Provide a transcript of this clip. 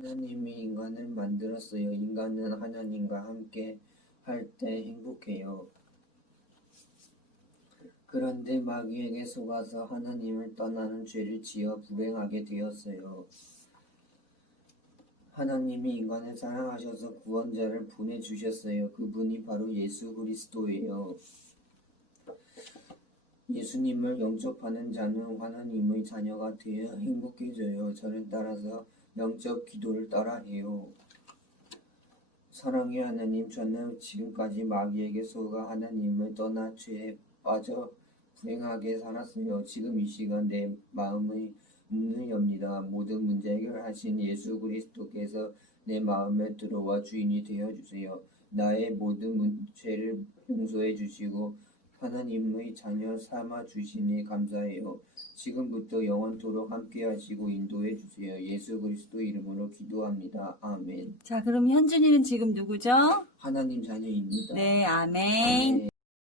하나님이 인간을 만들었어요. 인간은 하나님과 함께 할 때 행복해요. 그런데 마귀에게 속아서 하나님을 떠나는 죄를 지어 불행하게 되었어요. 하나님이 인간을 사랑하셔서 구원자를 보내주셨어요. 그분이 바로 예수 그리스도예요. 예수님을 영접하는 자는 하나님의 자녀가 되어 행복해져요. 저를 따라서 영적 기도를 따라 해요. 사랑의 하나님, 저는 지금까지 마귀에게 속아 하나님을 떠나 죄에 빠져 불행하게 살았어요. 지금 이 시간 내 마음의 문을 엽니다. 모든 문제 해결하신 예수 그리스도께서 내 마음에 들어와 주인이 되어 주세요. 나의 모든 문, 죄를 용서해 주시고 하나님의 자녀 삼아 주시니 감사해요. 지금부터 영원토록 함께 하시고 인도해 주세요. 예수 그리스도 이름으로 기도합니다. 아멘. 자, 그럼 현준이는 지금 누구죠? 하나님 자녀입니다. 네, 아멘. 아멘.